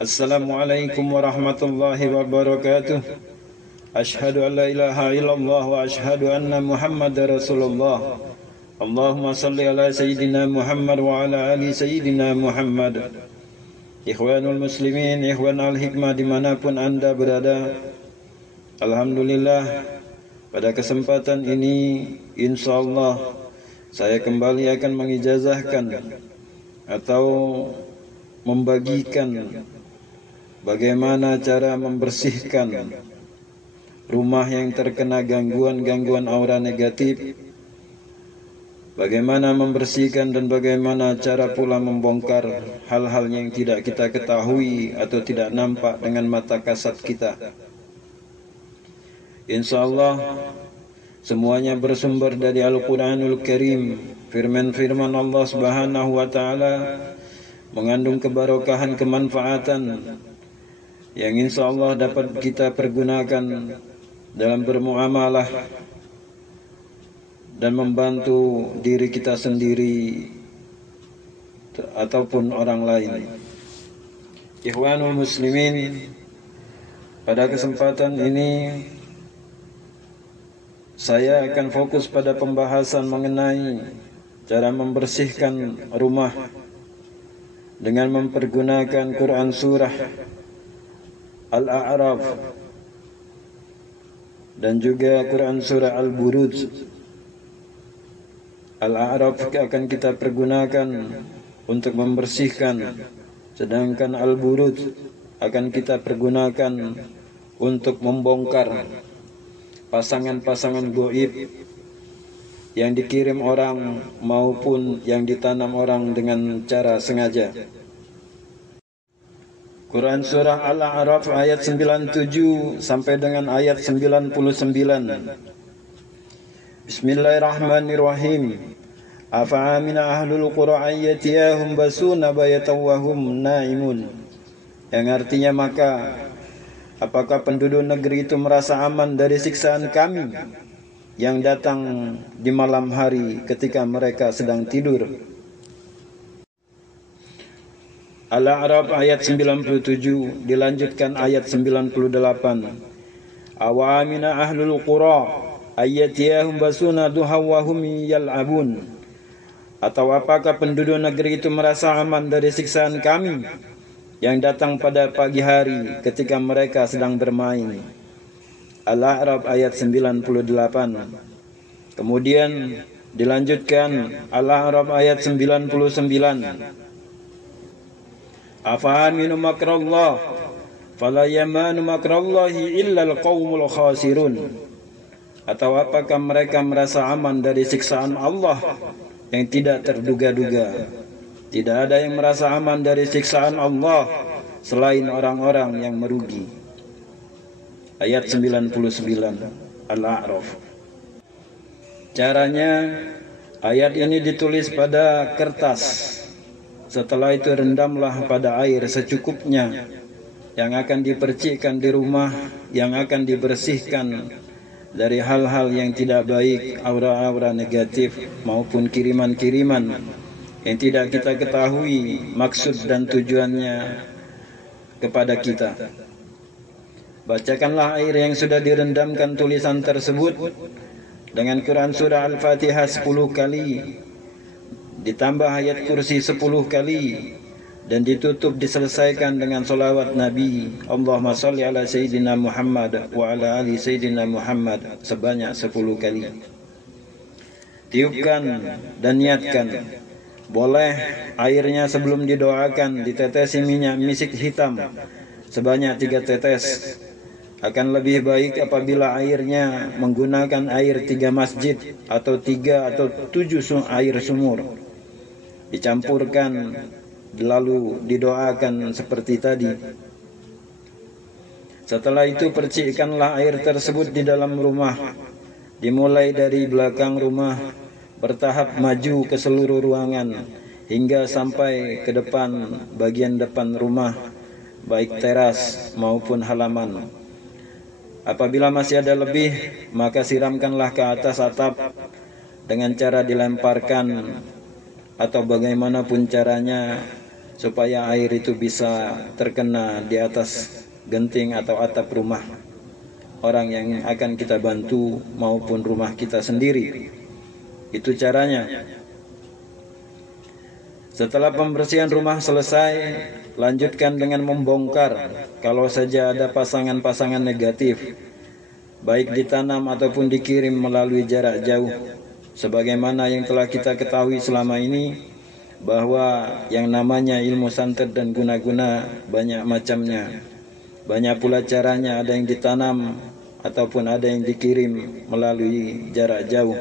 Assalamualaikum warahmatullahi wabarakatuh. Ashhadu an la ilaha illallah wa ashhadu anna Muhammadar Rasulullah. Allahumma salli ala Sayyidina Muhammad wa ala ali Sayyidina Muhammad. Ikhwanul muslimin, ikhwan al-hikmah dimanapun anda berada, alhamdulillah pada kesempatan ini insyaallah saya kembali akan mengijazahkan atau membagikan bagaimana cara membersihkan rumah yang terkena gangguan-gangguan aura negatif, bagaimana membersihkan dan bagaimana cara pula membongkar hal-hal yang tidak kita ketahui atau tidak nampak dengan mata kasat kita. Insyaallah semuanya bersumber dari Al-Quranul Karim. Firman-firman Allah Subhanahu wa Ta'ala mengandung kebarokahan, kemanfaatan yang insyaallah dapat kita pergunakan dalam bermuamalah dan membantu diri kita sendiri ataupun orang lain. Ikhwanul muslimin, pada kesempatan ini saya akan fokus pada pembahasan mengenai cara membersihkan rumah dengan mempergunakan Quran surah Al-A'raf dan juga Quran surah Al-Buruj. Al-A'raf akan kita pergunakan untuk membersihkan, sedangkan Al-Buruj akan kita pergunakan untuk membongkar pasangan-pasangan gaib yang dikirim orang maupun yang ditanam orang dengan cara sengaja. Quran surah Al-A'raf ayat 97 sampai dengan ayat 99. Bismillahirrahmanirrahim. Afa amina ahlul qura ayyatiyahum basuna bayatan wa hum naimun. Yang artinya, maka apakah penduduk negeri itu merasa aman dari siksaan kami yang datang di malam hari ketika mereka sedang tidur? Al-A'raf ayat 97 dilanjutkan ayat 98. Awamina ahlul qura ayyatiyahum basuna duha wa hum yal'abun. Atau apakah penduduk negeri itu merasa aman dari siksaan kami yang datang pada pagi hari ketika mereka sedang bermain? Al-A'raf ayat 98. Kemudian dilanjutkan Al-A'raf ayat 99. Afahaminu makrallah fala yamanu makrallahi illa alqaumul khasirun. Atau apakah mereka merasa aman dari siksaan Allah yang tidak terduga-duga? Tidak ada yang merasa aman dari siksaan Allah selain orang-orang yang merugi. Ayat 99 Al-A'raf. Caranya, ayat ini ditulis pada kertas. Setelah itu rendamlah pada air secukupnya yang akan dipercikkan di rumah, yang akan dibersihkan dari hal-hal yang tidak baik, aura-aura negatif maupun kiriman-kiriman yang tidak kita ketahui maksud dan tujuannya kepada kita. Bacakanlah air yang sudah direndamkan tulisan tersebut dengan Quran surah Al-Fatihah 10 kali, ditambah ayat kursi 10 kali, dan ditutup diselesaikan dengan salawat Nabi Allahumma salli ala Sayyidina Muhammad wa ala ali Sayyidina Muhammad sebanyak 10 kali. Tiupkan dan niatkan. Boleh airnya sebelum didoakan ditetesi minyak misik hitam sebanyak 3 tetes. Akan lebih baik apabila airnya menggunakan air 3 masjid atau 3 atau 7 air sumur. Dicampurkan lalu didoakan seperti tadi. Setelah itu percikkanlah air tersebut di dalam rumah, dimulai dari belakang rumah, bertahap maju ke seluruh ruangan hingga sampai ke depan, bagian depan rumah, baik teras maupun halaman. Apabila masih ada lebih, maka siramkanlah ke atas atap dengan cara dilemparkan atau bagaimanapun caranya supaya air itu bisa terkena di atas genting atau atap rumah orang yang akan kita bantu maupun rumah kita sendiri. Itu caranya. Setelah pembersihan rumah selesai, lanjutkan dengan membongkar kalau saja ada pasangan-pasangan negatif, baik ditanam ataupun dikirim melalui jarak jauh. Sebagaimana yang telah kita ketahui selama ini, bahwa yang namanya ilmu santet dan guna-guna banyak macamnya. Banyak pula caranya, ada yang ditanam ataupun ada yang dikirim melalui jarak jauh.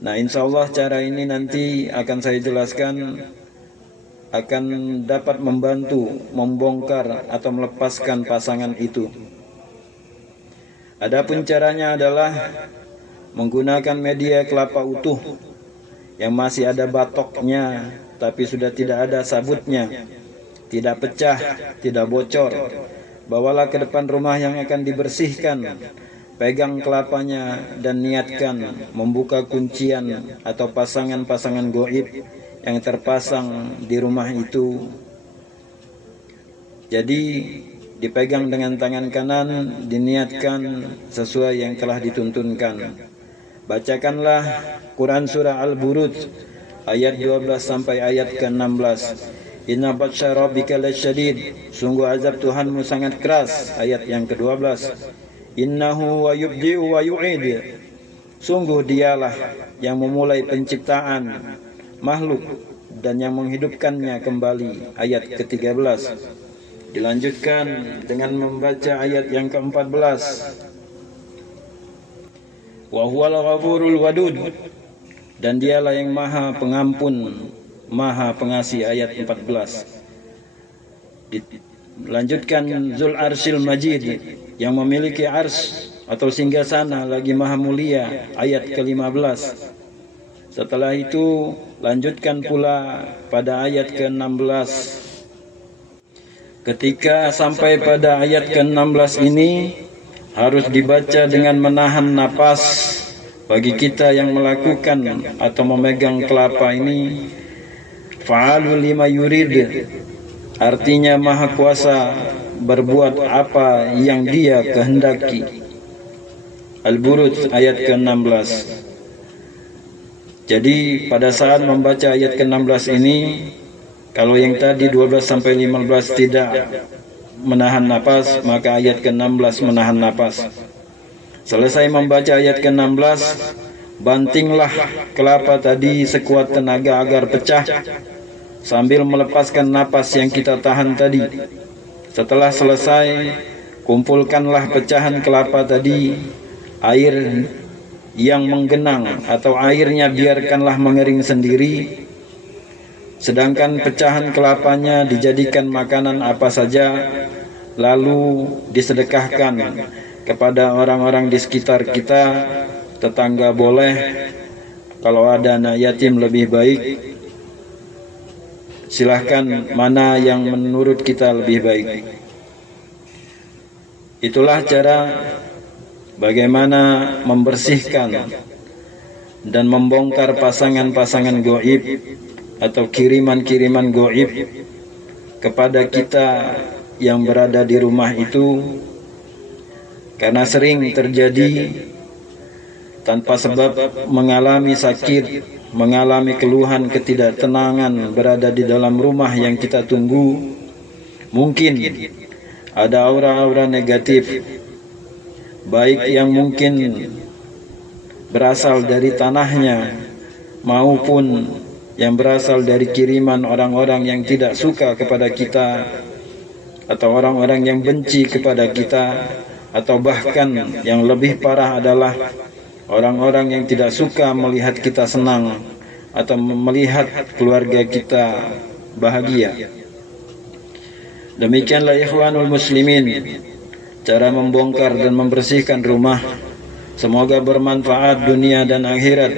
Nah, insya Allah cara ini nanti akan saya jelaskan, akan dapat membantu membongkar atau melepaskan pasangan itu. Adapun caranya adalah menggunakan media kelapa utuh yang masih ada batoknya tapi sudah tidak ada sabutnya, tidak pecah, tidak bocor. Bawalah ke depan rumah yang akan dibersihkan, pegang kelapanya dan niatkan membuka kuncian atau pasangan-pasangan goib yang terpasang di rumah itu. Jadi dipegang dengan tangan kanan, diniatkan sesuai yang telah dituntunkan. Bacakanlah Quran surah Al-Buruj ayat 12 sampai ayat ke-16. Inna batsya rabbika lasyadid, sungguh azab Tuhanmu sangat keras, ayat yang ke-12. Innahu wa yubdi'u wa yu'id, sungguh dialah yang memulai penciptaan makhluk dan yang menghidupkannya kembali, ayat ke-13. Dilanjutkan dengan membaca ayat yang ke-14. Wa huwal ghafurul wadud, dan dialah yang maha pengampun, maha pengasih, ayat 14. Dilanjutkan Zul Arsyil Majid, yang memiliki ars atau singgasana lagi maha mulia, ayat ke-15. Setelah itu lanjutkan pula pada ayat ke-16. Ketika sampai pada ayat ke-16 ini harus dibaca dengan menahan napas bagi kita yang melakukan atau memegang kelapa ini. Fa'alu lima yurid, artinya maha kuasa berbuat apa yang dia kehendaki. Al-Buruj ayat ke-16. Jadi pada saat membaca ayat ke-16 ini, kalau yang tadi 12 sampai 15 tidak menahan napas, maka ayat ke-16 menahan napas. Selesai membaca ayat ke-16, bantinglah kelapa tadi sekuat tenaga agar pecah sambil melepaskan napas yang kita tahan tadi. Setelah selesai, kumpulkanlah pecahan kelapa tadi, air yang menggenang atau airnya biarkanlah mengering sendiri, sedangkan pecahan kelapanya dijadikan makanan apa saja, lalu disedekahkan kepada orang-orang di sekitar kita. Tetangga boleh, kalau ada anak yatim lebih baik. Silahkan mana yang menurut kita lebih baik. Itulah cara bagaimana membersihkan dan membongkar pasangan-pasangan goib atau kiriman-kiriman goib kepada kita yang berada di rumah itu. Karena sering terjadi tanpa sebab mengalami sakit, mengalami keluhan ketidaktenangan berada di dalam rumah yang kita tunggu. Mungkin ada aura-aura negatif, baik yang mungkin berasal dari tanahnya maupun yang berasal dari kiriman orang-orang yang tidak suka kepada kita, atau orang-orang yang benci kepada kita, atau bahkan yang lebih parah adalah orang-orang yang tidak suka melihat kita senang atau melihat keluarga kita bahagia. Demikianlah ikhwanul muslimin cara membongkar dan membersihkan rumah. Semoga bermanfaat dunia dan akhirat.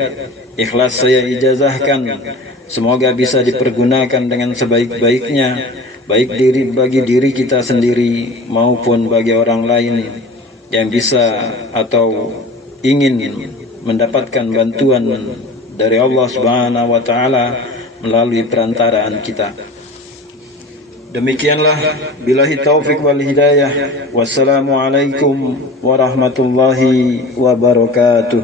Ikhlas saya ijazahkan, semoga bisa dipergunakan dengan sebaik-baiknya, baik bagi diri kita sendiri maupun bagi orang lain yang bisa atau ingin mendapatkan bantuan dari Allah Subhanahu wa taala melalui perantaraan kita. Demikianlah, billahi taufik wal hidayah. Wassalamualaikum warahmatullahi wabarakatuh.